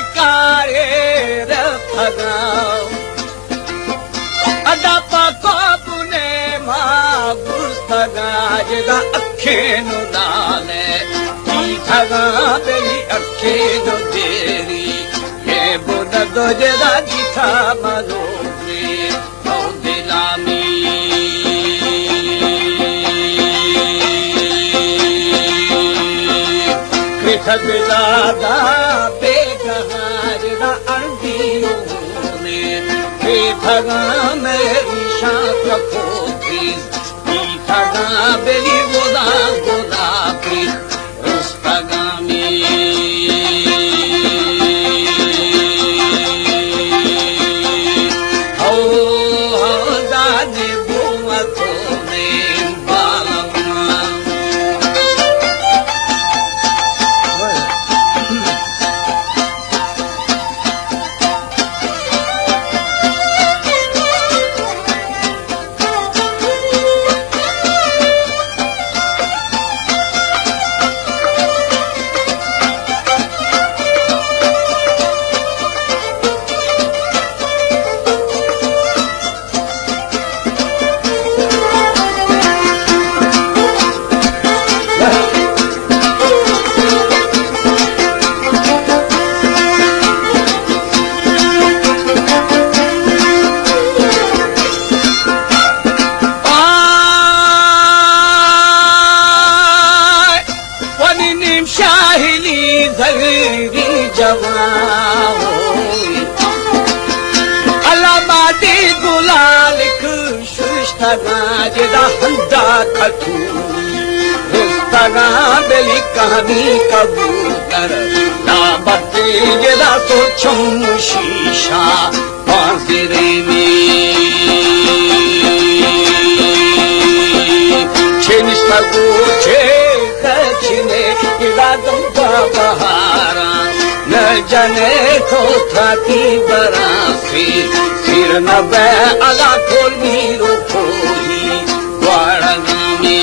भिकारे रखगाओ अदा पाको बुने मां गुस्तगा जदा अखे नु डाले की ठगा बेली अखे जो देरी ये बुद दो जदा गीता मलोरे औ दिलामी कृतज्ञता बेगहार दा अर्दियों ने बेठगा मेरी शाख पोथी ठगा बेली गोदा गोलापी रुस्तगामी हो दाने बुमतो ने बालमा अलामादी गुलाल जदा हंदा खतू रुस्तगा बेली कहानी कबूतर लाबते जदा तो चम शीशा बांसरे में छिनिस्ता गुचे कछने जदा दंबा बहारा न जाने तो था की बरासी सिर न बे अला खोल मीरो खोही वाड़गामी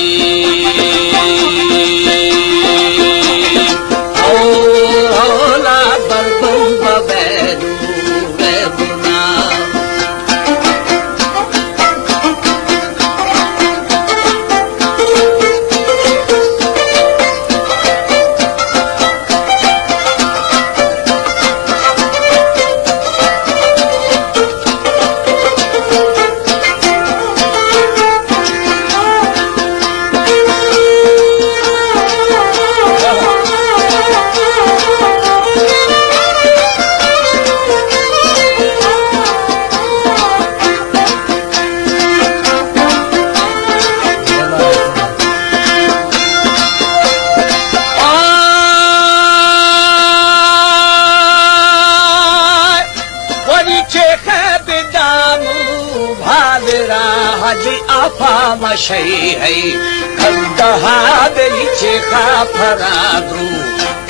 ओला बरबम बबेरू बेबुना हाजी आपा मशई है खंडहा बेलीचे खा फरादू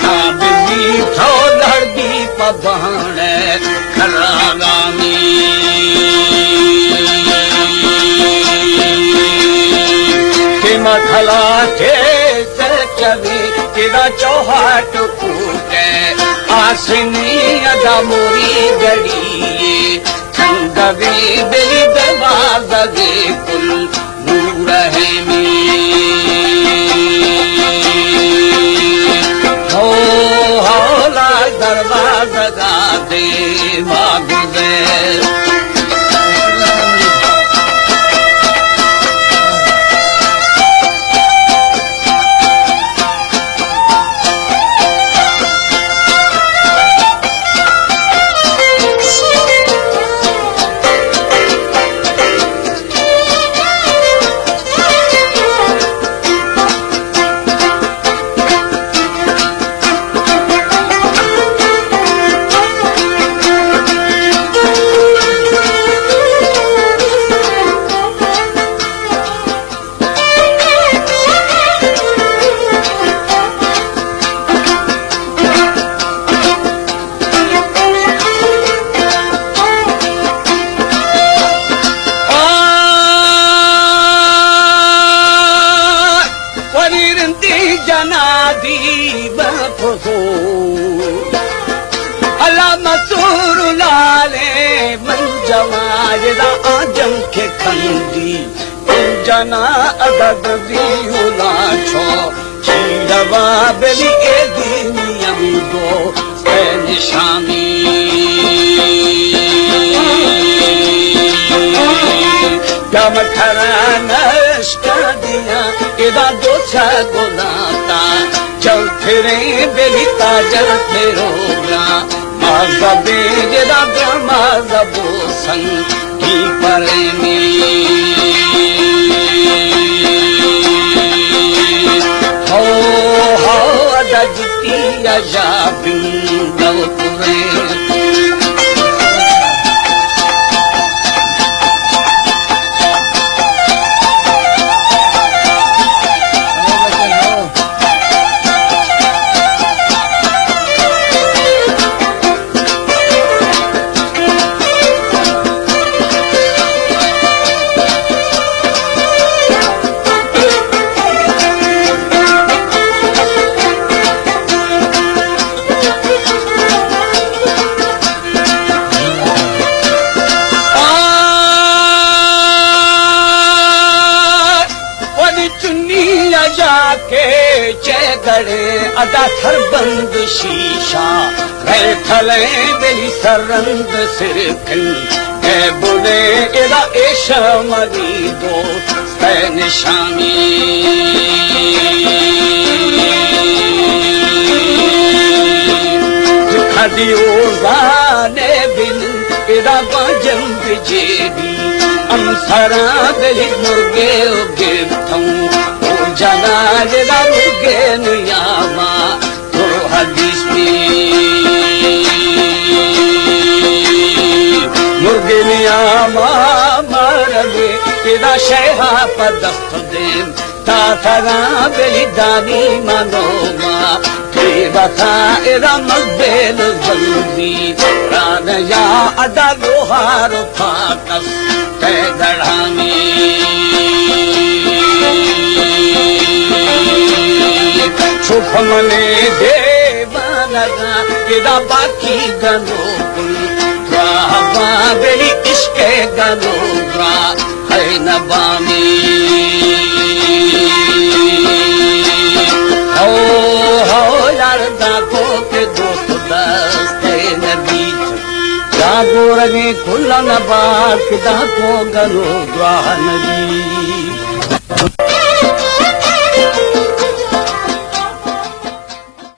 काबिली थो लड़दी पबहने खरागामी के मथला के चवी तेरा चौहाट कूटे आसनी अदा मोरी गड़ी ठंडवी बेली दरवाजा गे कुल नूर है हो लाल दरवाजा गा दे मागुदे jana adad diula cho chirava beli edini amigo nishami gam kharana shkadiya ida docha golata chal phire beli tajar theroga mazabe jeda brahma zabo sang ki paremi ho ho adajti ajabin dawpure अदा थर बंद शीशा गए थले बेली सरंद सिरखन है बुले एदा एशा मरी दो निशानी खदियो जाने बिन एदा बाजम बिजेदी अंसरा बेली मुर्गे गिरथं जना जदा मुर्गे नियामा तो हदीस मुर्गे नियामा मरगे तेरा शहा पदस्त दे ताथरा बेली दानी मनोमा ते बता एरा मगबेल जल्दी रानया अदा लोहार फाकस ते दढ़ानी छुप मने देवानगा केदा बाकी गनो द्रावा बेली इश्के गनो द्रा है नबामी हो हो यार दाखो के दोस्त दस्ते नबीच जागो रगे खुला नबार केदा को गनो द्रा नबी